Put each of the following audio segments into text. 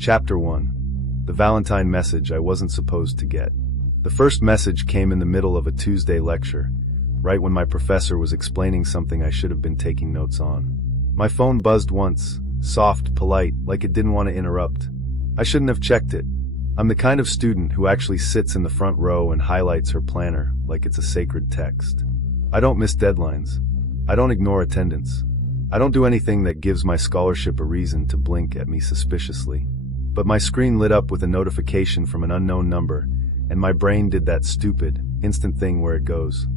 Chapter 1. The Valentine message I wasn't supposed to get. The first message came in the middle of a Tuesday lecture, right when my professor was explaining something I should have been taking notes on. My phone buzzed once, soft, polite, like it didn't want to interrupt. I shouldn't have checked it. I'm the kind of student who actually sits in the front row and highlights her planner like it's a sacred text. I don't miss deadlines. I don't ignore attendance. I don't do anything that gives my scholarship a reason to blink at me suspiciously. But my screen lit up with a notification from an unknown number, and my brain did that stupid, instant thing where it goes,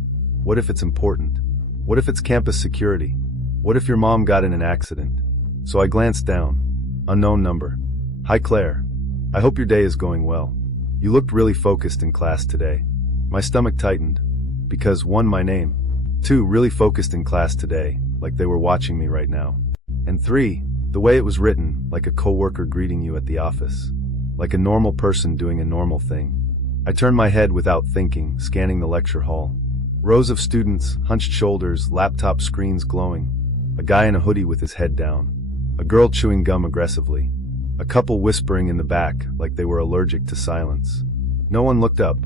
what if it's important? What if it's campus security? What if your mom got in an accident? So I glanced down. Unknown number. Hi Claire. I hope your day is going well. You looked really focused in class today. My stomach tightened. Because 1, my name. 2, really focused in class today, like they were watching me right now. And 3, the way it was written, like a coworker greeting you at the office. Like a normal person doing a normal thing. I turned my head without thinking, scanning the lecture hall. Rows of students, hunched shoulders, laptop screens glowing. A guy in a hoodie with his head down. A girl chewing gum aggressively. A couple whispering in the back, like they were allergic to silence. No one looked up.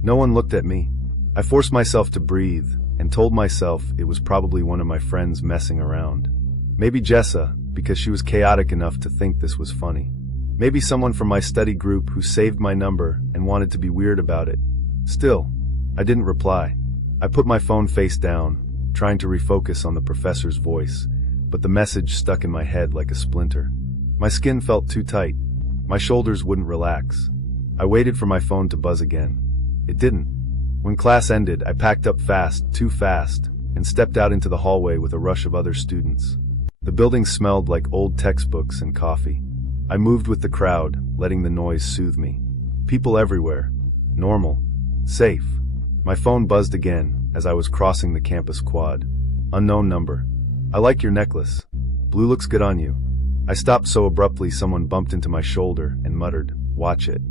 No one looked at me. I forced myself to breathe, and told myself it was probably one of my friends messing around. Maybe Jessa, because she was chaotic enough to think this was funny. Maybe someone from my study group who saved my number and wanted to be weird about it. Still, I didn't reply. I put my phone face down, trying to refocus on the professor's voice, but the message stuck in my head like a splinter. My skin felt too tight. My shoulders wouldn't relax. I waited for my phone to buzz again. It didn't. When class ended, I packed up fast, too fast, and stepped out into the hallway with a rush of other students. The building smelled like old textbooks and coffee. I moved with the crowd, letting the noise soothe me. People everywhere. Normal. Safe. My phone buzzed again as I was crossing the campus quad. Unknown number. I like your necklace. Blue looks good on you. I stopped so abruptly someone bumped into my shoulder and muttered, "Watch it."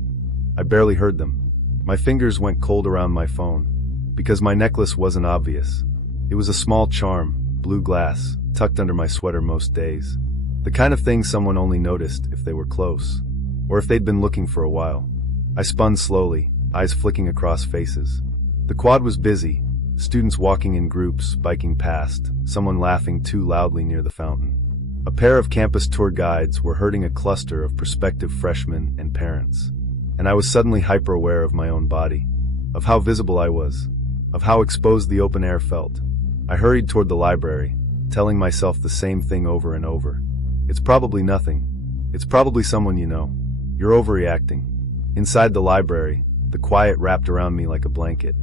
I barely heard them. My fingers went cold around my phone. Because my necklace wasn't obvious. It was a small charm, blue glass, tucked under my sweater most days. The kind of thing someone only noticed if they were close. Or if they'd been looking for a while. I spun slowly, eyes flicking across faces. The quad was busy. Students walking in groups, biking past, someone laughing too loudly near the fountain. A pair of campus tour guides were herding a cluster of prospective freshmen and parents. And I was suddenly hyper-aware of my own body. Of how visible I was. Of how exposed the open air felt. I hurried toward the library, telling myself the same thing over and over. It's probably nothing. It's probably someone you know. You're overreacting. Inside the library, the quiet wrapped around me like a blanket.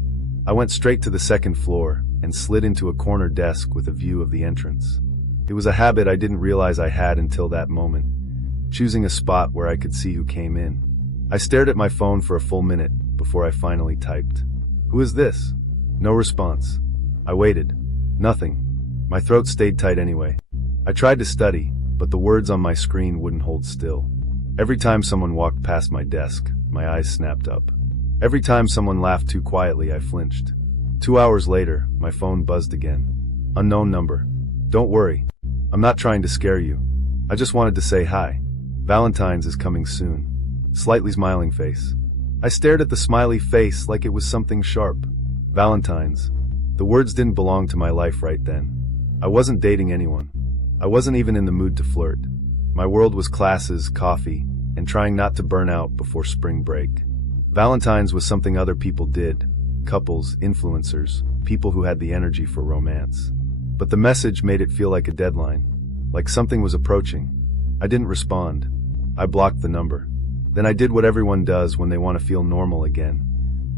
I went straight to the second floor and slid into a corner desk with a view of the entrance. It was a habit I didn't realize I had until that moment, choosing a spot where I could see who came in. I stared at my phone for a full minute before I finally typed. "Who is this?" No response. I waited. Nothing. My throat stayed tight anyway. I tried to study, but the words on my screen wouldn't hold still. Every time someone walked past my desk, my eyes snapped up. Every time someone laughed too quietly, I flinched. 2 hours later, my phone buzzed again. Unknown number. Don't worry. I'm not trying to scare you. I just wanted to say hi. Valentine's is coming soon. Slightly smiling face. I stared at the smiley face like it was something sharp. Valentine's. The words didn't belong to my life right then. I wasn't dating anyone. I wasn't even in the mood to flirt. My world was classes, coffee, and trying not to burn out before spring break. Valentine's was something other people did. Couples, influencers, people who had the energy for romance. But the message made it feel like a deadline. Like something was approaching. I didn't respond. I blocked the number. Then I did what everyone does when they want to feel normal again.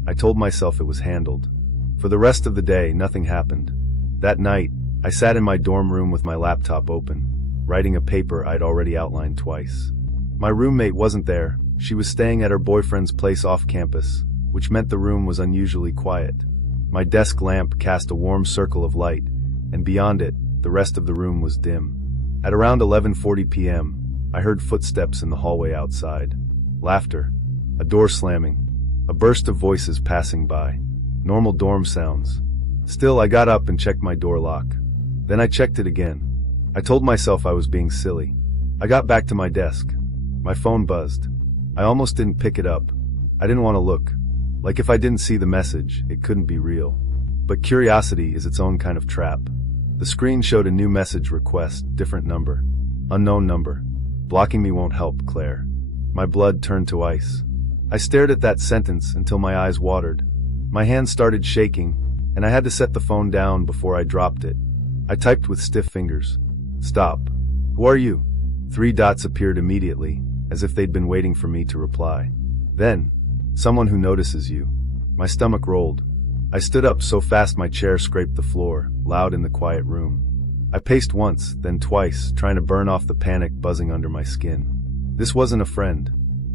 I told myself it was handled. For the rest of the day, nothing happened. That night, I sat in my dorm room with my laptop open, writing a paper I'd already outlined twice. My roommate wasn't there. She was staying at her boyfriend's place off campus, which meant the room was unusually quiet. My desk lamp cast a warm circle of light, and beyond it, the rest of the room was dim. At around 11:40 p.m., I heard footsteps in the hallway outside. Laughter. A door slamming. A burst of voices passing by. Normal dorm sounds. Still, I got up and checked my door lock. Then I checked it again. I told myself I was being silly. I got back to my desk. My phone buzzed. I almost didn't pick it up. I didn't want to look. Like if I didn't see the message, it couldn't be real. But curiosity is its own kind of trap. The screen showed a new message request, different number. Unknown number. Blocking me won't help, Claire. My blood turned to ice. I stared at that sentence until my eyes watered. My hands started shaking, and I had to set the phone down before I dropped it. I typed with stiff fingers. Stop. Who are you? 3 dots appeared immediately, as if they'd been waiting for me to reply. Then, someone who notices you. My stomach rolled. I stood up so fast my chair scraped the floor, loud in the quiet room. I paced once, then twice, trying to burn off the panic buzzing under my skin. This wasn't a friend.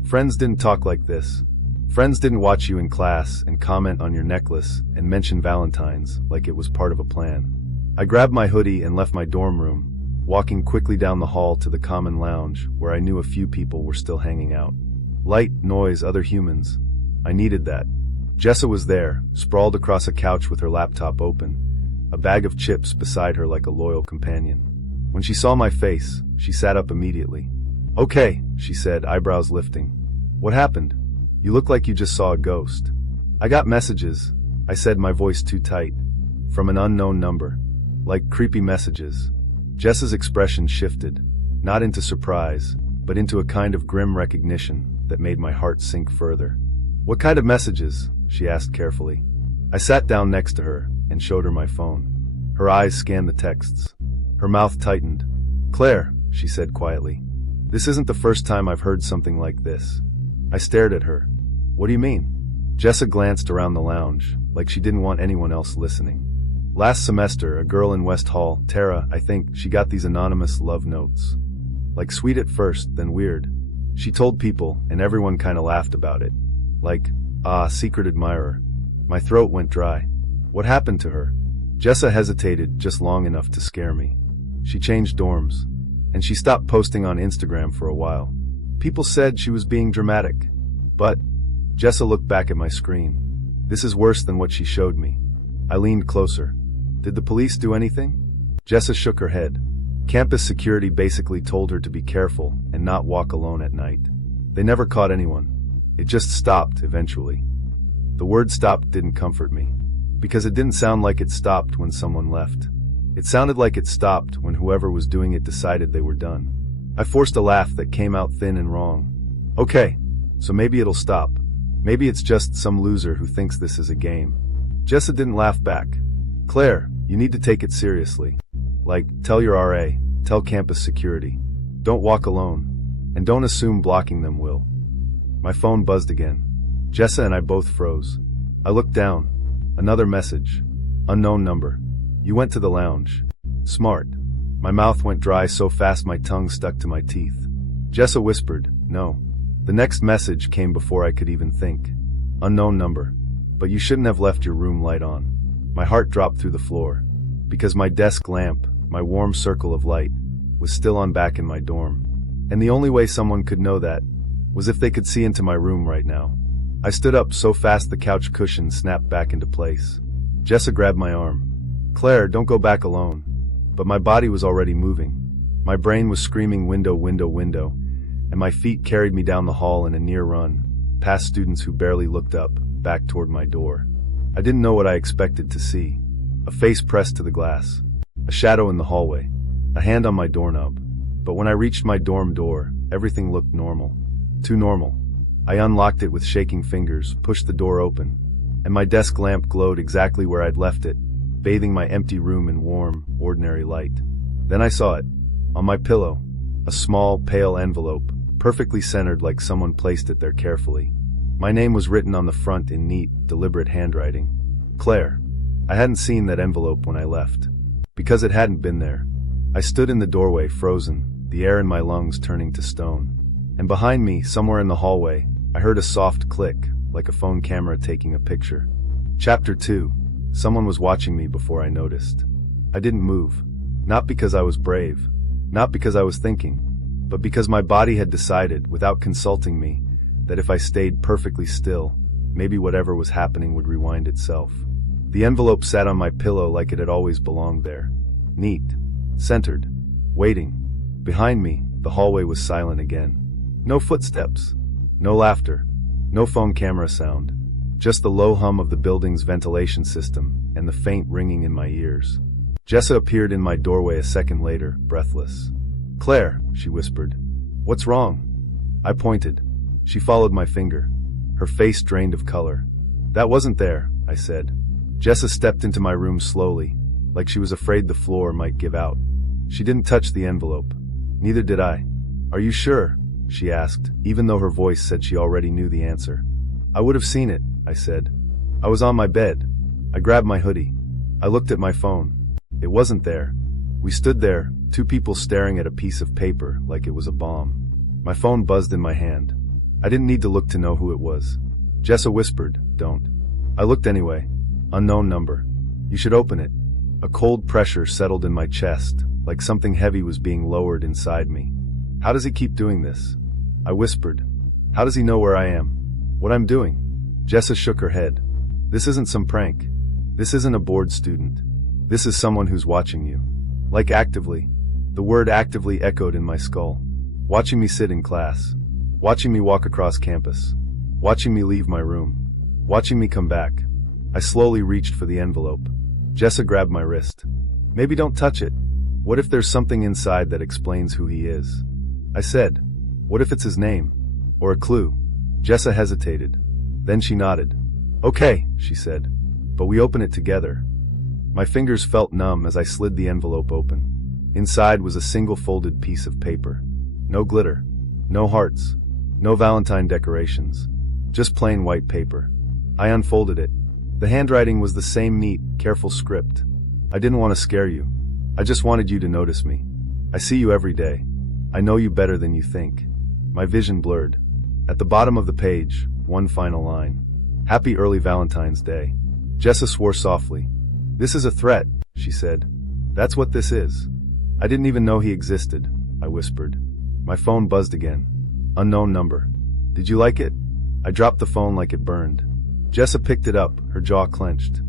Friends didn't talk like this. Friends didn't watch you in class and comment on your necklace and mention Valentine's like it was part of a plan. I grabbed my hoodie and left my dorm room, walking quickly down the hall to the common lounge where I knew a few people were still hanging out. Light, noise, other humans. I needed that. Jessa was there, sprawled across a couch with her laptop open, a bag of chips beside her like a loyal companion. When she saw my face, she sat up immediately. Okay, she said, eyebrows lifting. What happened? You look like you just saw a ghost. I got messages, I said, my voice too tight. From an unknown number. Like creepy messages. Jessa's expression shifted, not into surprise, but into a kind of grim recognition that made my heart sink further. What kind of messages? She asked carefully. I sat down next to her and showed her my phone. Her eyes scanned the texts. Her mouth tightened. Claire, she said quietly. This isn't the first time I've heard something like this. I stared at her. What do you mean? Jessa glanced around the lounge, like she didn't want anyone else listening. Last semester, a girl in West Hall, Tara, I think, she got these anonymous love notes. Like sweet at first, then weird. She told people, and everyone kinda laughed about it. Like, secret admirer. My throat went dry. What happened to her? Jessa hesitated just long enough to scare me. She changed dorms. And she stopped posting on Instagram for a while. People said she was being dramatic. But, Jessa looked back at my screen. This is worse than what she showed me. I leaned closer. Did the police do anything? Jessa shook her head. Campus security basically told her to be careful and not walk alone at night. They never caught anyone. It just stopped eventually. The word stopped didn't comfort me. Because it didn't sound like it stopped when someone left. It sounded like it stopped when whoever was doing it decided they were done. I forced a laugh that came out thin and wrong. Okay, so maybe it'll stop. Maybe it's just some loser who thinks this is a game. Jessa didn't laugh back. Claire, you need to take it seriously. Like, tell your RA, tell campus security. Don't walk alone. And don't assume blocking them will. My phone buzzed again. Jessa and I both froze. I looked down. Another message. Unknown number. You went to the lounge. Smart. My mouth went dry so fast my tongue stuck to my teeth. Jessa whispered, no. The next message came before I could even think. Unknown number. But you shouldn't have left your room light on. My heart dropped through the floor. Because my desk lamp, my warm circle of light, was still on back in my dorm. And the only way someone could know that was if they could see into my room right now. I stood up so fast the couch cushion snapped back into place. Jessa grabbed my arm. Claire, don't go back alone. But my body was already moving. My brain was screaming window, window, window, and my feet carried me down the hall in a near run, past students who barely looked up, back toward my door. I didn't know what I expected to see. A face pressed to the glass. A shadow in the hallway. A hand on my doorknob. But when I reached my dorm door, everything looked normal. Too normal. I unlocked it with shaking fingers, pushed the door open, and my desk lamp glowed exactly where I'd left it, bathing my empty room in warm, ordinary light. Then I saw it. On my pillow. A small, pale envelope, perfectly centered like someone placed it there carefully. My name was written on the front in neat, deliberate handwriting. Claire. I hadn't seen that envelope when I left. Because it hadn't been there. I stood in the doorway, frozen, the air in my lungs turning to stone. And behind me, somewhere in the hallway, I heard a soft click, like a phone camera taking a picture. Chapter 2. Someone was watching me before I noticed. I didn't move. Not because I was brave. Not because I was thinking. But because my body had decided, without consulting me, that if I stayed perfectly still, maybe whatever was happening would rewind itself. The envelope sat on my pillow like it had always belonged there. Neat. Centered. Waiting. Behind me, the hallway was silent again. No footsteps. No laughter. No phone camera sound. Just the low hum of the building's ventilation system and the faint ringing in my ears. Jessa appeared in my doorway a second later, breathless. "Claire," she whispered. "What's wrong?" I pointed. She followed my finger. Her face drained of color. "That wasn't there," I said. Jessa stepped into my room slowly, like she was afraid the floor might give out. She didn't touch the envelope. Neither did I. "Are you sure?" she asked, even though her voice said she already knew the answer. "I would have seen it," I said. "I was on my bed." I grabbed my hoodie. I looked at my phone. It wasn't there. We stood there, two people staring at a piece of paper like it was a bomb. My phone buzzed in my hand. I didn't need to look to know who it was. Jessa whispered, "Don't." I looked anyway. Unknown number. "You should open it." A cold pressure settled in my chest, like something heavy was being lowered inside me. "How does he keep doing this?" I whispered. "How does he know where I am? What I'm doing?" Jessa shook her head. "This isn't some prank. This isn't a bored student. This is someone who's watching you. Like actively." The word actively echoed in my skull. Watching me sit in class. Watching me walk across campus. Watching me leave my room. Watching me come back. I slowly reached for the envelope. Jessa grabbed my wrist. "Maybe don't touch it. What if there's something inside that explains who he is?" I said. "What if it's his name? Or a clue?" Jessa hesitated. Then she nodded. "Okay," she said. "But we open it together." My fingers felt numb as I slid the envelope open. Inside was a single folded piece of paper. No glitter. No hearts. No Valentine decorations. Just plain white paper. I unfolded it. The handwriting was the same neat, careful script. "I didn't want to scare you. I just wanted you to notice me. I see you every day. I know you better than you think." My vision blurred. At the bottom of the page, one final line. "Happy early Valentine's Day." Jessa swore softly. "This is a threat," she said. "That's what this is." "I didn't even know he existed," I whispered. My phone buzzed again. Unknown number. "Did you like it?" I dropped the phone like it burned. Jessa picked it up, her jaw clenched.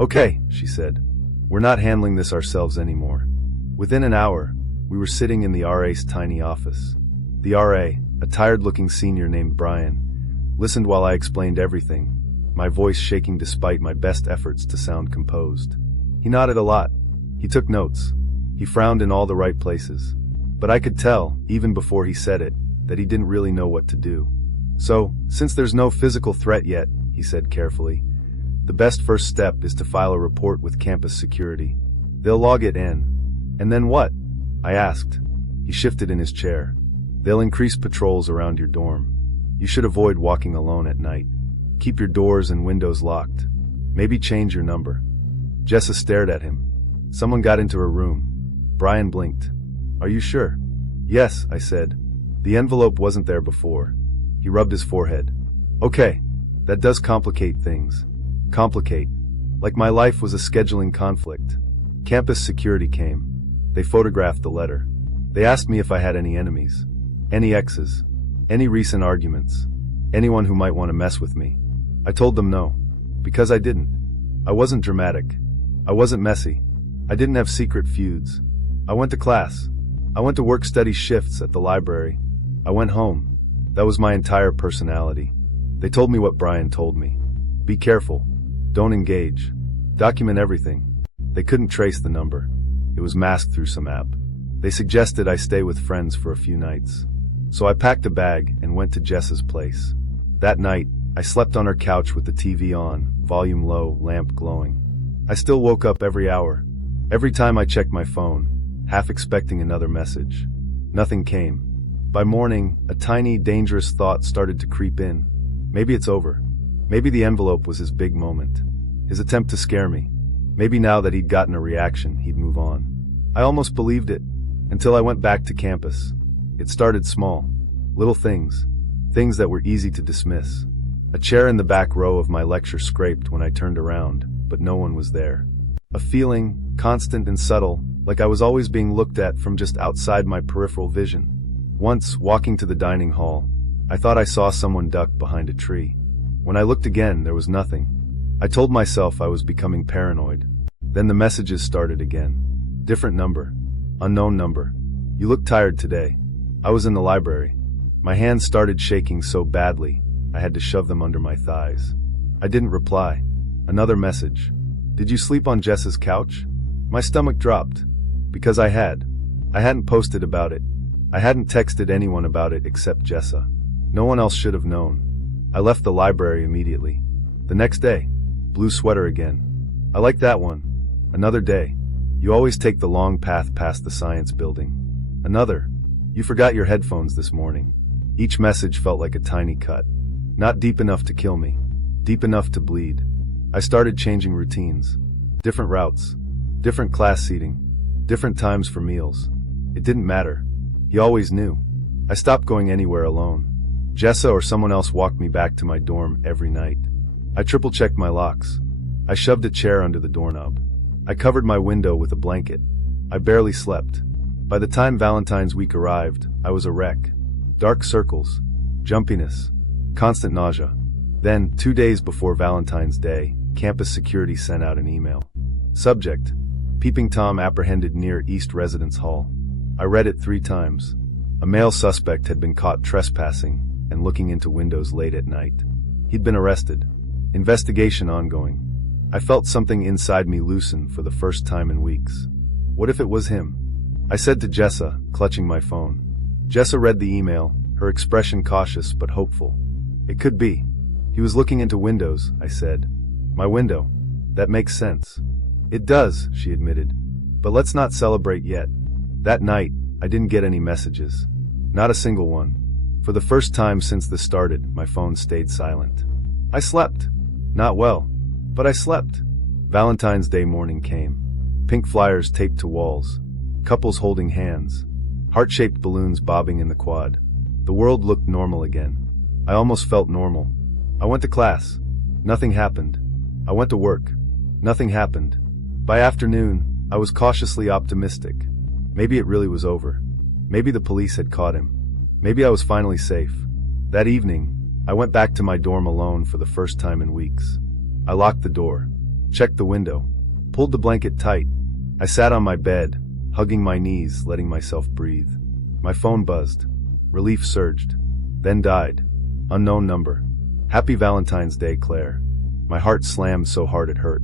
"Okay," she said. "We're not handling this ourselves anymore." Within an hour, we were sitting in the RA's tiny office. The RA, a tired-looking senior named Brian, listened while I explained everything, my voice shaking despite my best efforts to sound composed. He nodded a lot. He took notes. He frowned in all the right places. But I could tell, even before he said it, that he didn't really know what to do. "So, since there's no physical threat yet," he said carefully, "the best first step is to file a report with campus security. They'll log it in." "And then what?" I asked. He shifted in his chair. "They'll increase patrols around your dorm. You should avoid walking alone at night. Keep your doors and windows locked. Maybe change your number." Jessa stared at him. "Someone got into her room." Brian blinked. "Are you sure?" "Yes," I said. "The envelope wasn't there before." He rubbed his forehead. "Okay, that does complicate things. Complicate. Like my life was a scheduling conflict. Campus security came. They photographed the letter. They asked me if I had any enemies. Any exes. Any recent arguments. Anyone who might want to mess with me. I told them no. Because I didn't. I wasn't dramatic. I wasn't messy. I didn't have secret feuds. I went to class. I went to work-study shifts at the library. I went home. That was my entire personality. They told me what Brian told me. Be careful. Don't engage. Document everything. They couldn't trace the number. It was masked through some app. They suggested I stay with friends for a few nights. So I packed a bag and went to Jessa's place. That night, I slept on her couch with the TV on, volume low, lamp glowing. I still woke up every hour. Every time I checked my phone, half expecting another message. Nothing came. By morning, a tiny, dangerous thought started to creep in. Maybe it's over. Maybe the envelope was his big moment. His attempt to scare me. Maybe now that he'd gotten a reaction, he'd move on. I almost believed it, until I went back to campus. It started small. Little things. Things that were easy to dismiss. A chair in the back row of my lecture scraped when I turned around, but no one was there. A feeling, constant and subtle, like I was always being looked at from just outside my peripheral vision. Once, walking to the dining hall, I thought I saw someone duck behind a tree. When I looked again, there was nothing. I told myself I was becoming paranoid. Then the messages started again. Different number. Unknown number. You look tired today. I was in the library. My hands started shaking so badly, I had to shove them under my thighs. I didn't reply. Another message. Did you sleep on Jessa's couch? My stomach dropped. Because I had. I hadn't posted about it. I hadn't texted anyone about it except Jessa. No one else should have known. I left the library immediately. The next day. Blue sweater again. I like that one. Another day. You always take the long path past the science building. Another. You forgot your headphones this morning. Each message felt like a tiny cut. Not deep enough to kill me. Deep enough to bleed. I started changing routines. Different routes. Different class seating. Different times for meals. It didn't matter. He always knew. I stopped going anywhere alone. Jessa or someone else walked me back to my dorm every night. I triple-checked my locks. I shoved a chair under the doorknob. I covered my window with a blanket. I barely slept. By the time Valentine's week arrived, I was a wreck. Dark circles. Jumpiness. Constant nausea. Then, 2 days before Valentine's Day, campus security sent out an email. Subject: Peeping Tom apprehended near East Residence Hall. I read it 3 times. A male suspect had been caught trespassing and looking into windows late at night. He'd been arrested. Investigation ongoing. I felt something inside me loosen for the first time in weeks. What if it was him? I said to Jessa, clutching my phone. Jessa read the email, her expression cautious but hopeful. It could be. He was looking into windows, I said. My window. That makes sense. It does, she admitted. But let's not celebrate yet. That night, I didn't get any messages. Not a single one. For the first time since this started, my phone stayed silent. I slept. Not well, but I slept. Valentine's Day morning came. Pink flyers taped to walls. Couples holding hands. Heart-shaped balloons bobbing in the quad. The world looked normal again. I almost felt normal. I went to class. Nothing happened. I went to work. Nothing happened. By afternoon, I was cautiously optimistic. Maybe it really was over. Maybe the police had caught him. Maybe I was finally safe. That evening, I went back to my dorm alone for the first time in weeks. I locked the door, checked the window, pulled the blanket tight. I sat on my bed, hugging my knees, letting myself breathe. My phone buzzed. Relief surged. Then died. Unknown number. Happy Valentine's Day, Claire. My heart slammed so hard it hurt.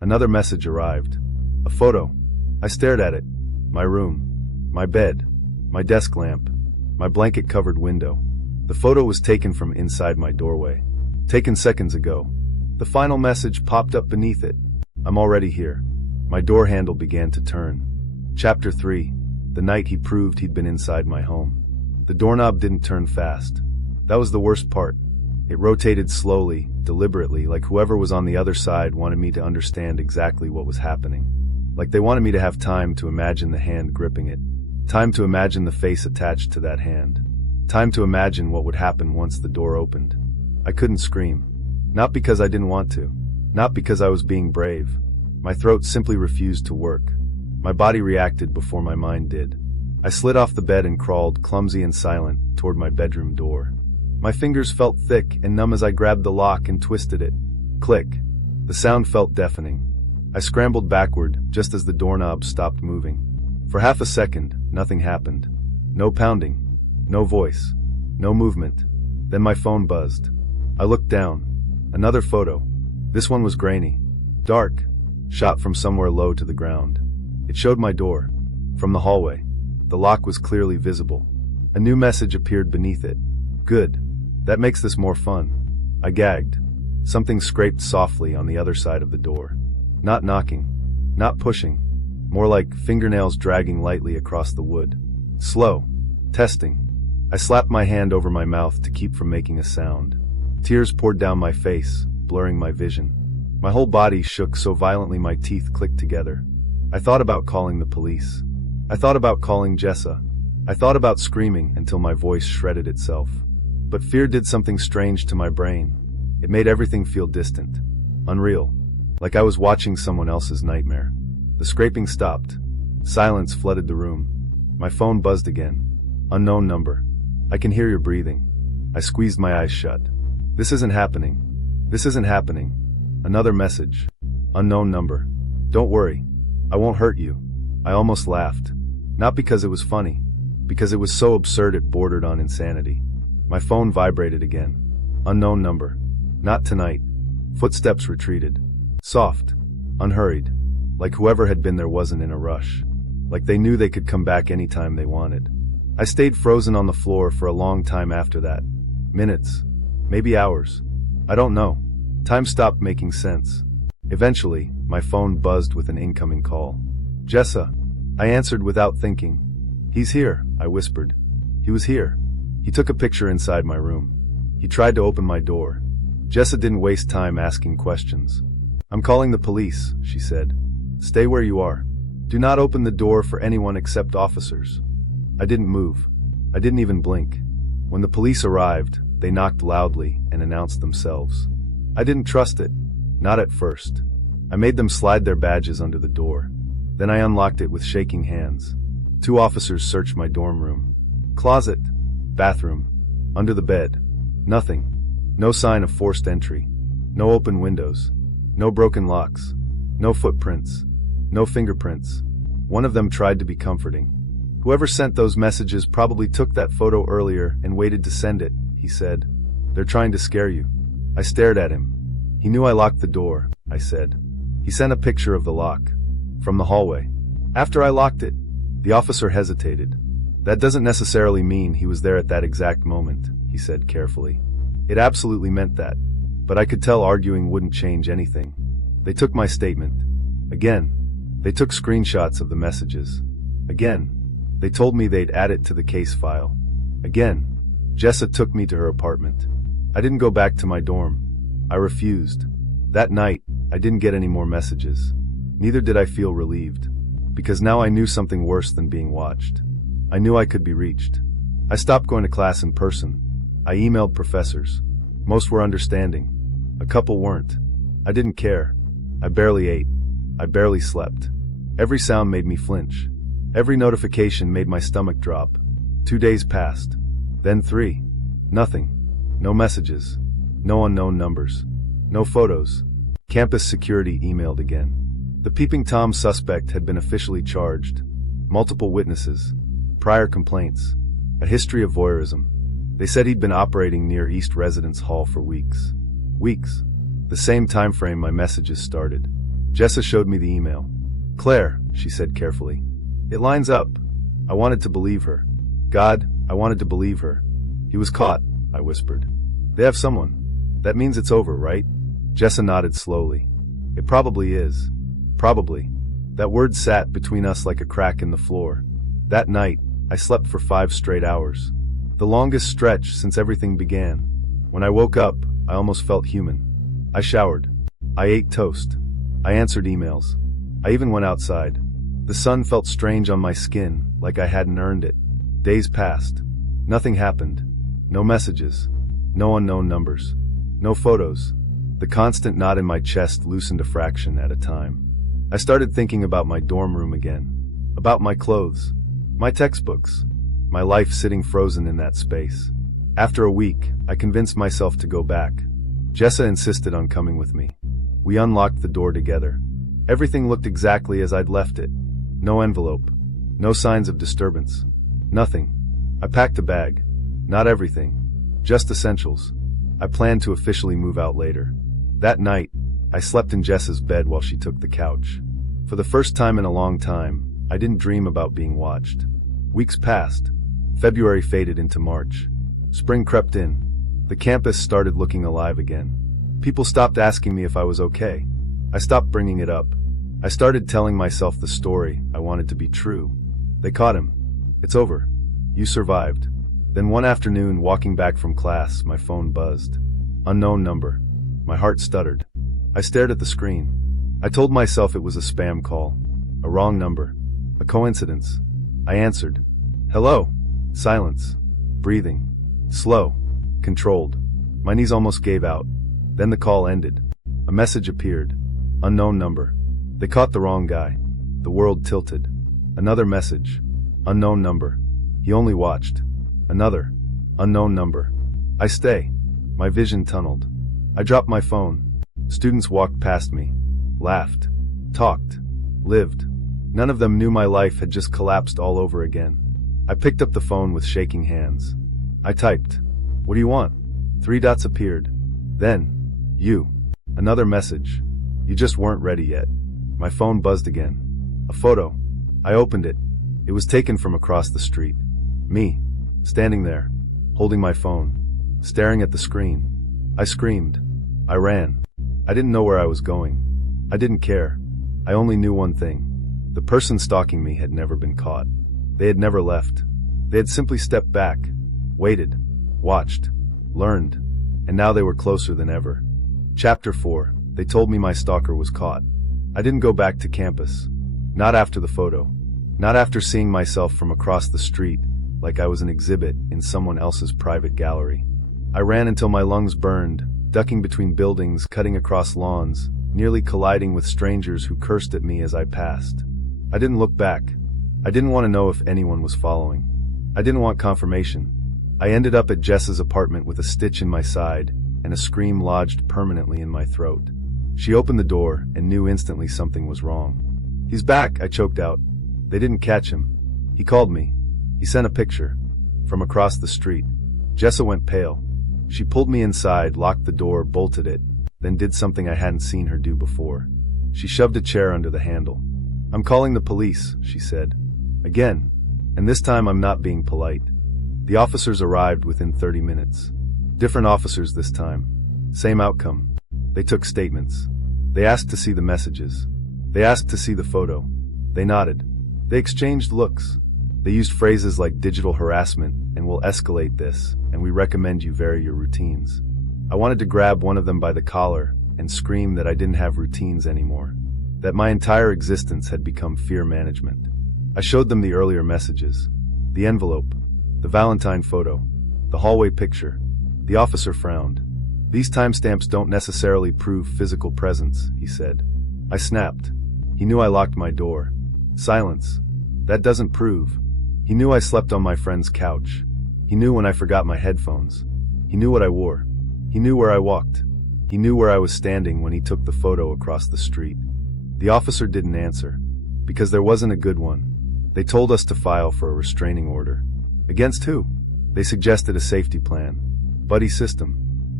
Another message arrived. A photo. I stared at it. My room. My bed. My desk lamp. My blanket-covered window. The photo was taken from inside my doorway. Taken seconds ago. The final message popped up beneath it. I'm already here. My door handle began to turn. Chapter 3. The night he proved he'd been inside my home. The doorknob didn't turn fast. That was the worst part. It rotated slowly, deliberately, like whoever was on the other side wanted me to understand exactly what was happening. Like they wanted me to have time to imagine the hand gripping it. Time to imagine the face attached to that hand. Time to imagine what would happen once the door opened. I couldn't scream. Not because I didn't want to. Not because I was being brave. My throat simply refused to work. My body reacted before my mind did. I slid off the bed and crawled, clumsy and silent, toward my bedroom door. My fingers felt thick and numb as I grabbed the lock and twisted it. Click. The sound felt deafening. I scrambled backward, just as the doorknob stopped moving. For half a second, nothing happened. No pounding. No voice. No movement. Then my phone buzzed. I looked down. Another photo. This one was grainy. Dark. Shot from somewhere low to the ground. It showed my door. From the hallway. The lock was clearly visible. A new message appeared beneath it. Good. That makes this more fun. I gagged. Something scraped softly on the other side of the door. Not knocking. Not pushing. More like fingernails dragging lightly across the wood. Slow. Testing. I slapped my hand over my mouth to keep from making a sound. Tears poured down my face, blurring my vision. My whole body shook so violently my teeth clicked together. I thought about calling the police. I thought about calling Jessa. I thought about screaming until my voice shredded itself. But fear did something strange to my brain. It made everything feel distant. Unreal. Like I was watching someone else's nightmare. The scraping stopped. Silence flooded the room. My phone buzzed again. Unknown number. I can hear your breathing. I squeezed my eyes shut. This isn't happening. This isn't happening. Another message. Unknown number. Don't worry. I won't hurt you. I almost laughed. Not because it was funny. Because it was so absurd it bordered on insanity. My phone vibrated again. Unknown number. Not tonight. Footsteps retreated. Soft. Unhurried. Like whoever had been there wasn't in a rush. Like they knew they could come back anytime they wanted. I stayed frozen on the floor for a long time after that. Minutes. Maybe hours. I don't know. Time stopped making sense. Eventually, my phone buzzed with an incoming call. Jessa. I answered without thinking. He's here, I whispered. He was here. He took a picture inside my room. He tried to open my door. Jessa didn't waste time asking questions. I'm calling the police, she said. Stay where you are. Do not open the door for anyone except officers. I didn't move. I didn't even blink. When the police arrived, they knocked loudly and announced themselves. I didn't trust it. Not at first. I made them slide their badges under the door. Then I unlocked it with shaking hands. 2 officers searched my dorm room. Closet. Bathroom. Under the bed. Nothing. No sign of forced entry. No open windows. No broken locks. No footprints. No fingerprints. One of them tried to be comforting. Whoever sent those messages probably took that photo earlier and waited to send it, he said. They're trying to scare you. I stared at him. He knew I locked the door, I said. He sent a picture of the lock. From the hallway. After I locked it, the officer hesitated. That doesn't necessarily mean he was there at that exact moment, he said carefully. It absolutely meant that. But I could tell arguing wouldn't change anything. They took my statement. Again. They took screenshots of the messages. Again. They told me they'd add it to the case file. Again. Jessa took me to her apartment. I didn't go back to my dorm. I refused. That night, I didn't get any more messages. Neither did I feel relieved. Because now I knew something worse than being watched. I knew I could be reached. I stopped going to class in person. I emailed professors. Most were understanding. A couple weren't. I didn't care. I barely ate. I barely slept. Every sound made me flinch. Every notification made my stomach drop. 2 days passed. Then 3. Nothing. No messages. No unknown numbers. No photos. Campus security emailed again. The peeping Tom suspect had been officially charged. Multiple witnesses. Prior complaints. A history of voyeurism. They said he'd been operating near East Residence Hall for weeks. Weeks. The same time frame my messages started. Jessa showed me the email. Claire, she said carefully. It lines up. I wanted to believe her. God, I wanted to believe her. He was caught, I whispered. They have someone. That means it's over, right? Jessa nodded slowly. It probably is. Probably. That word sat between us like a crack in the floor. That night, I slept for 5 straight hours. The longest stretch since everything began. When I woke up, I almost felt human. I showered. I ate toast. I answered emails. I even went outside. The sun felt strange on my skin, like I hadn't earned it. Days passed. Nothing happened. No messages. No unknown numbers. No photos. The constant knot in my chest loosened a fraction at a time. I started thinking about my dorm room again. About my clothes. My textbooks. My life sitting frozen in that space. After a week, I convinced myself to go back. Jessa insisted on coming with me. We unlocked the door together. Everything looked exactly as I'd left it. No envelope. No signs of disturbance. Nothing. I packed a bag. Not everything. Just essentials. I planned to officially move out later. That night, I slept in Jessa's bed while she took the couch. For the first time in a long time, I didn't dream about being watched. Weeks passed. February faded into March. Spring crept in. The campus started looking alive again. People stopped asking me if I was okay. I stopped bringing it up. I started telling myself the story I wanted to be true. They caught him. It's over. You survived. Then one afternoon, walking back from class, my phone buzzed. Unknown number. My heart stuttered. I stared at the screen. I told myself it was a spam call. A wrong number. A coincidence. I answered. Hello. Silence. Breathing. Slow. Controlled. My knees almost gave out. Then the call ended. A message appeared. Unknown number. They caught the wrong guy. The world tilted. Another message. Unknown number. He only watched. Another. Unknown number. I stay. My vision tunneled. I dropped my phone. Students walked past me. Laughed. Talked. Lived. None of them knew my life had just collapsed all over again. I picked up the phone with shaking hands. I typed. What do you want? 3 dots appeared. Then, you. Another message. You just weren't ready yet. My phone buzzed again. A photo. I opened it. It was taken from across the street. Me. Standing there. Holding my phone. Staring at the screen. I screamed. I ran. I didn't know where I was going. I didn't care. I only knew one thing. The person stalking me had never been caught. They had never left. They had simply stepped back, waited, watched, learned, and now they were closer than ever. Chapter 4. They told me my stalker was caught. I didn't go back to campus. Not after the photo. Not after seeing myself from across the street, like I was an exhibit in someone else's private gallery. I ran until my lungs burned, ducking between buildings, cutting across lawns, nearly colliding with strangers who cursed at me as I passed. I didn't look back. I didn't want to know if anyone was following. I didn't want confirmation. I ended up at Jess's apartment with a stitch in my side and a scream lodged permanently in my throat. She opened the door and knew instantly something was wrong. "He's back," I choked out. They didn't catch him. He called me. He sent a picture. From across the street. Jessa went pale. She pulled me inside, locked the door, bolted it, then did something I hadn't seen her do before. She shoved a chair under the handle. "I'm calling the police," she said. Again. And this time I'm not being polite. The officers arrived within 30 minutes. Different officers this time. Same outcome. They took statements. They asked to see the messages. They asked to see the photo. They nodded. They exchanged looks. They used phrases like digital harassment and "we'll escalate this, and we recommend you vary your routines." I wanted to grab one of them by the collar and scream that I didn't have routines anymore. That my entire existence had become fear management. I showed them the earlier messages. The envelope. The Valentine photo. The hallway picture. The officer frowned. "These timestamps don't necessarily prove physical presence," he said. I snapped. He knew I locked my door. Silence. "That doesn't prove." He knew I slept on my friend's couch. He knew when I forgot my headphones. He knew what I wore. He knew where I walked. He knew where I was standing when he took the photo across the street. The officer didn't answer. Because there wasn't a good one. They told us to file for a restraining order. Against who? They suggested a safety plan. Buddy system.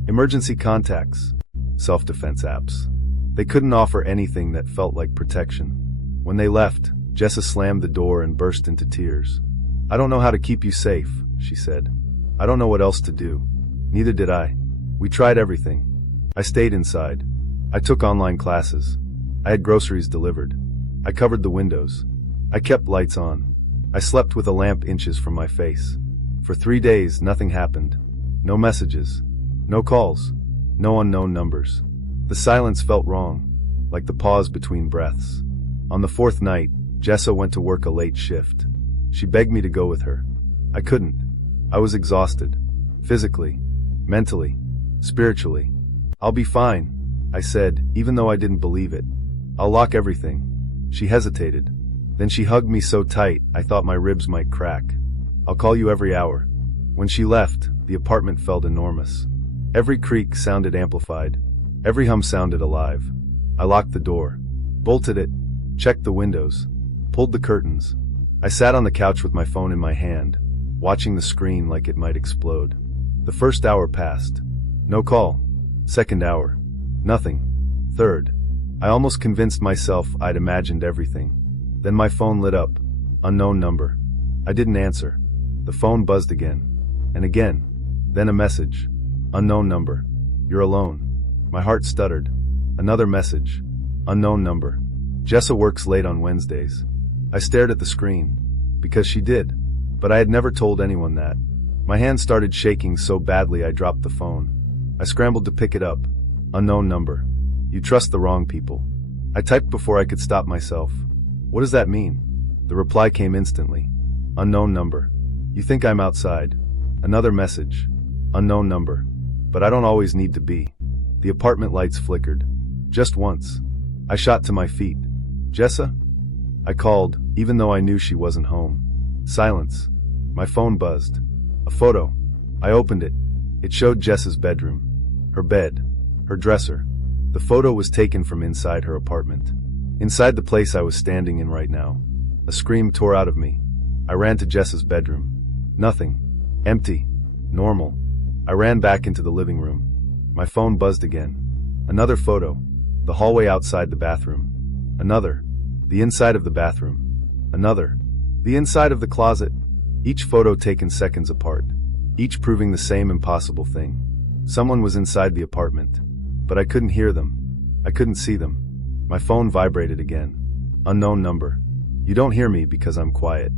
Emergency contacts. Self-defense apps. They couldn't offer anything that felt like protection. When they left, Jessa slammed the door and burst into tears. "I don't know how to keep you safe," she said. "I don't know what else to do." Neither did I. We tried everything. I stayed inside. I took online classes. I had groceries delivered. I covered the windows. I kept lights on. I slept with a lamp inches from my face. For 3 days, nothing happened. No messages. No calls. No unknown numbers. The silence felt wrong, like the pause between breaths. On the 4th night, Jessa went to work a late shift. She begged me to go with her. I couldn't. I was exhausted. Physically. Mentally. Spiritually. "I'll be fine," I said, even though I didn't believe it. "I'll lock everything." She hesitated. Then she hugged me so tight, I thought my ribs might crack. "I'll call you every hour." When she left, the apartment felt enormous. Every creak sounded amplified. Every hum sounded alive. I locked the door. Bolted it. Checked the windows. Pulled the curtains. I sat on the couch with my phone in my hand, watching the screen like it might explode. The first hour passed. No call. Second hour. Nothing. Third. I almost convinced myself I'd imagined everything. Then my phone lit up. Unknown number. I didn't answer. The phone buzzed again. And again. Then a message. Unknown number. "You're alone." My heart stuttered. Another message. Unknown number. "Jessa works late on Wednesdays." I stared at the screen. Because she did. But I had never told anyone that. My hand started shaking so badly I dropped the phone. I scrambled to pick it up. Unknown number. "You trust the wrong people." I typed before I could stop myself. "What does that mean?" The reply came instantly. Unknown number. "You think I'm outside." Another message. Unknown number. "But I don't always need to be." The apartment lights flickered. Just once. I shot to my feet. "Jessa?" I called, even though I knew she wasn't home. Silence. My phone buzzed. A photo. I opened it. It showed Jessa's bedroom. Her bed. Her dresser. The photo was taken from inside her apartment. Inside the place I was standing in right now. A scream tore out of me. I ran to Jessa's bedroom. Nothing. Empty. Normal. I ran back into the living room. My phone buzzed again. Another photo. The hallway outside the bathroom. Another. The inside of the bathroom. Another. The inside of the closet. Each photo taken seconds apart. Each proving the same impossible thing. Someone was inside the apartment. But I couldn't hear them. I couldn't see them. My phone vibrated again. Unknown number. You don't hear me because I'm quiet.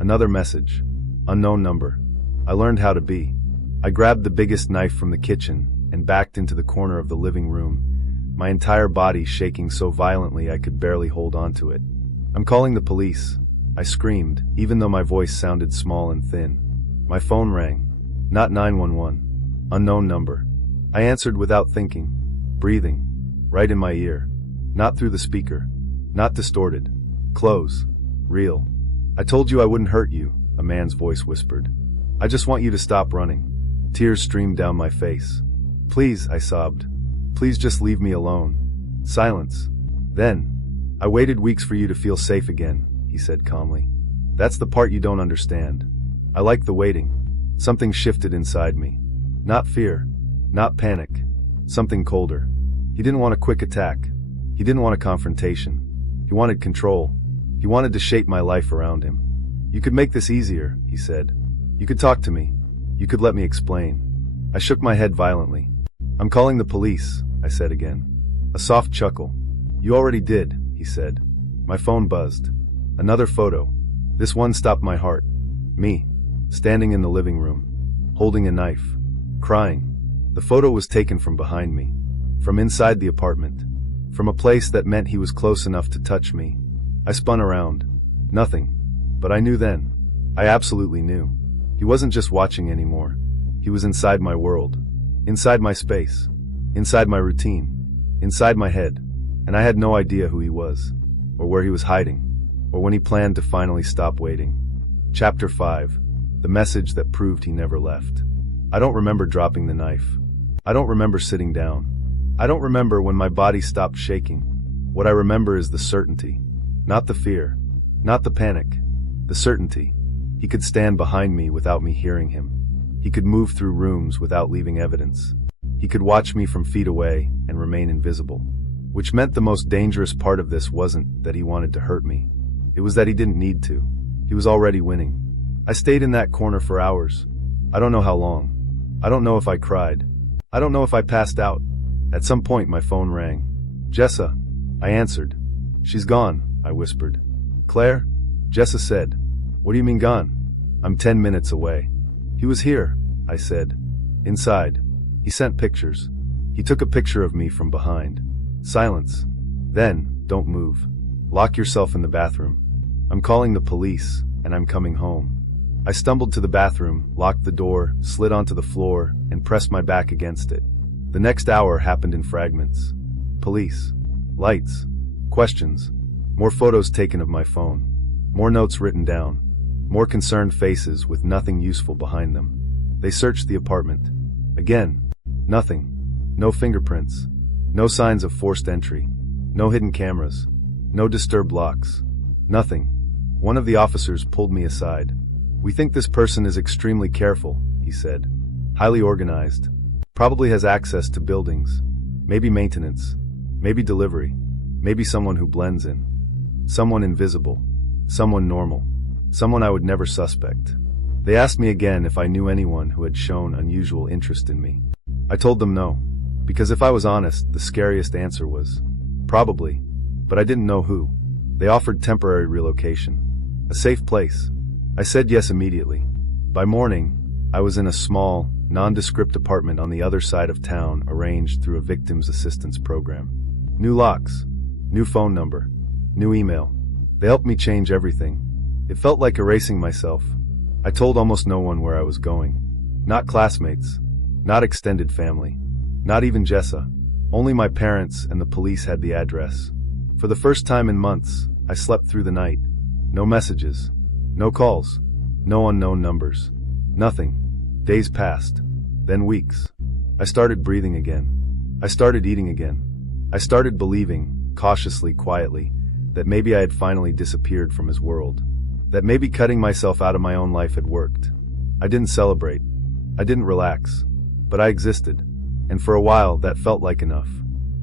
Another message. Unknown number. I learned how to be. I grabbed the biggest knife from the kitchen and backed into the corner of the living room, my entire body shaking so violently I could barely hold on to it. I'm calling the police. I screamed, even though my voice sounded small and thin. My phone rang. Not 911. Unknown number. I answered without thinking. Breathing. Right in my ear. Not through the speaker. Not distorted. Close. Real. I told you I wouldn't hurt you, a man's voice whispered. I just want you to stop running. Tears streamed down my face. Please, I sobbed. Please just leave me alone. Silence. Then, I waited weeks for you to feel safe again, he said calmly. That's the part you don't understand. I like the waiting. Something shifted inside me. Not fear. Not panic. Something colder. He didn't want a quick attack. He didn't want a confrontation. He wanted control. He wanted to shape my life around him. You could make this easier, he said. You could talk to me. You could let me explain. I shook my head violently. I'm calling the police, I said again. A soft chuckle. You already did, he said. My phone buzzed. Another photo. This one stopped my heart. Me, standing in the living room, holding a knife, crying. The photo was taken from behind me, from inside the apartment, from a place that meant he was close enough to touch me. I spun around. Nothing. But I knew then. I absolutely knew. He wasn't just watching anymore. He was inside my world. Inside my space. Inside my routine. Inside my head. And I had no idea who he was, or where he was hiding, or when he planned to finally stop waiting. Chapter 5. The message that proved he never left. I don't remember dropping the knife. I don't remember sitting down. I don't remember when my body stopped shaking. What I remember is the certainty. Not the fear. Not the panic. The certainty. He could stand behind me without me hearing him. He could move through rooms without leaving evidence. He could watch me from feet away and remain invisible. Which meant the most dangerous part of this wasn't that he wanted to hurt me. It was that he didn't need to. He was already winning. I stayed in that corner for hours. I don't know how long. I don't know if I cried. I don't know if I passed out. At some point my phone rang. Jessa. I answered. She's gone, I whispered. Claire? Jessa said. What do you mean gone? I'm 10 minutes away. He was here, I said. Inside. He sent pictures. He took a picture of me from behind. Silence. Then, don't move. Lock yourself in the bathroom. I'm calling the police, and I'm coming home. I stumbled to the bathroom, locked the door, slid onto the floor, and pressed my back against it. The next hour happened in fragments. Police. Lights. Questions. More photos taken of my phone. More notes written down. More concerned faces with nothing useful behind them. They searched the apartment. Again. Nothing. No fingerprints. No signs of forced entry. No hidden cameras. No disturbed locks. Nothing. One of the officers pulled me aside. We think this person is extremely careful, he said. Highly organized. Probably has access to buildings. Maybe maintenance. Maybe delivery. Maybe someone who blends in. Someone invisible. Someone normal. Someone I would never suspect. They asked me again if I knew anyone who had shown unusual interest in me. I told them no. Because if I was honest, the scariest answer was, probably. But I didn't know who. They offered temporary relocation. A safe place. I said yes immediately. By morning, I was in a small, nondescript apartment on the other side of town arranged through a victim's assistance program. New locks. New phone number. New email. They helped me change everything. It felt like erasing myself. I told almost no one where I was going. Not classmates. Not extended family. Not even Jessa. Only my parents and the police had the address. For the first time in months, I slept through the night. No messages. No calls. No unknown numbers. Nothing. Days passed. Then weeks. I started breathing again. I started eating again. I started believing, cautiously, quietly, that maybe I had finally disappeared from his world. That maybe cutting myself out of my own life had worked. I didn't celebrate. I didn't relax. but I existed. And for a while, that felt like enough.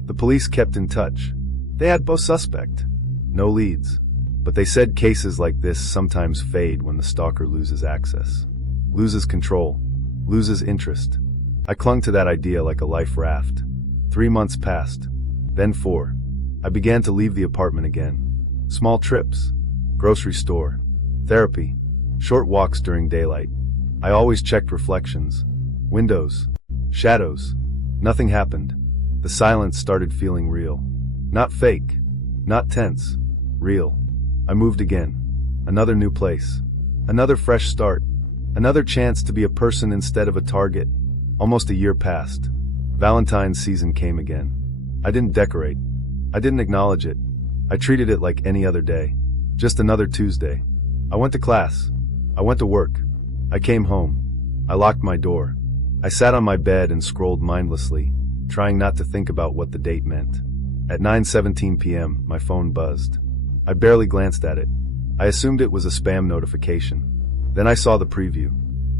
The police kept in touch. They had both suspect. No leads. But they said cases like this sometimes fade when the stalker loses access. Loses control. Loses interest. I clung to that idea like a life raft. 3 months passed. Then 4. I began to leave the apartment again. Small trips. Grocery store. Therapy. Short walks during daylight. I always checked reflections. Windows. Shadows. Nothing happened. The silence started feeling real. Not fake. Not tense. Real. I moved again. Another new place. Another fresh start. Another chance to be a person instead of a target. Almost a year passed. Valentine's season came again. I didn't decorate. I didn't acknowledge it. I treated it like any other day. Just another Tuesday. I went to class. I went to work. I came home. I locked my door. I sat on my bed and scrolled mindlessly, trying not to think about what the date meant. At 9:17 p.m., my phone buzzed. I barely glanced at it. I assumed it was a spam notification. Then I saw the preview.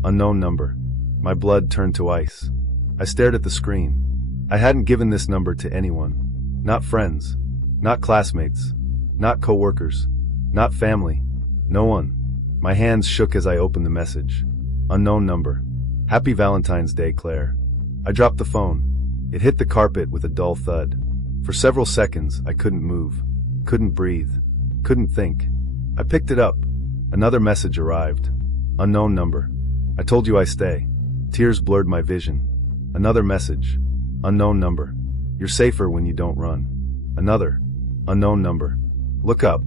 Unknown number. My blood turned to ice. I stared at the screen. I hadn't given this number to anyone. Not friends. Not classmates. Not coworkers. Not family. No one. My hands shook as I opened the message. Unknown number. Happy Valentine's Day, Claire. I dropped the phone. It hit the carpet with a dull thud. For several seconds, I couldn't move. Couldn't breathe. Couldn't think. I picked it up. Another message arrived. Unknown number. I told you I stay. Tears blurred my vision. Another message. Unknown number. You're safer when you don't run. Another. Unknown number. Look up.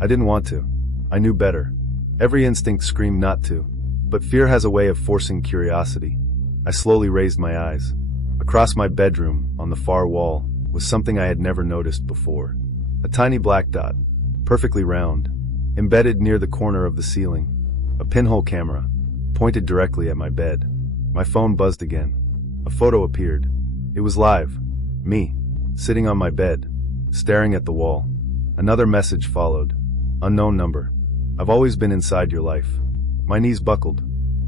I didn't want to. I knew better. Every instinct screamed not to. But fear has a way of forcing curiosity. I slowly raised my eyes. Across my bedroom, on the far wall, was something I had never noticed before. A tiny black dot. Perfectly round. Embedded near the corner of the ceiling. A pinhole camera. Pointed directly at my bed. My phone buzzed again. A photo appeared. It was live. Me. Sitting on my bed. Staring at the wall. Another message followed. Unknown number. I've always been inside your life. My knees buckled.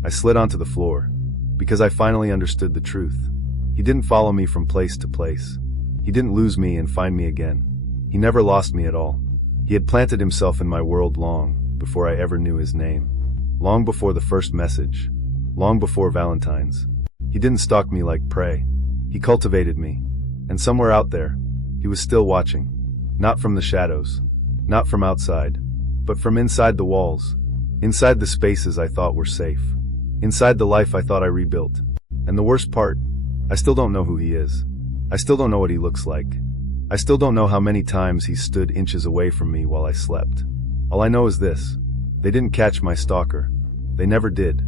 I slid onto the floor. Because I finally understood the truth. He didn't follow me from place to place. He didn't lose me and find me again. He never lost me at all. He had planted himself in my world long before I ever knew his name. Long before the first message. Long before Valentine's. He didn't stalk me like prey. He cultivated me. And somewhere out there, he was still watching. Not from the shadows. Not from outside. But from inside the walls. Inside the spaces I thought were safe. Inside the life I thought I rebuilt. And the worst part, I still don't know who he is. I still don't know what he looks like. I still don't know how many times he stood inches away from me while I slept. All I know is this. They didn't catch my stalker. They never did.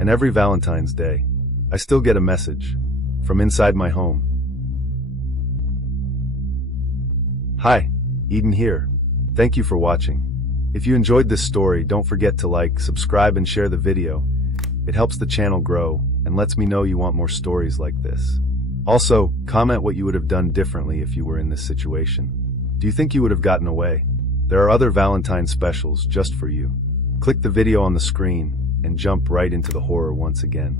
And every Valentine's Day, I still get a message. From inside my home. Hi, Eden here. Thank you for watching. If you enjoyed this story, don't forget to like, subscribe, and share the video. It helps the channel grow and lets me know you want more stories like this. Also, comment what you would have done differently if you were in this situation. Do you think you would have gotten away? There are other Valentine specials just for you. Click the video on the screen and jump right into the horror once again.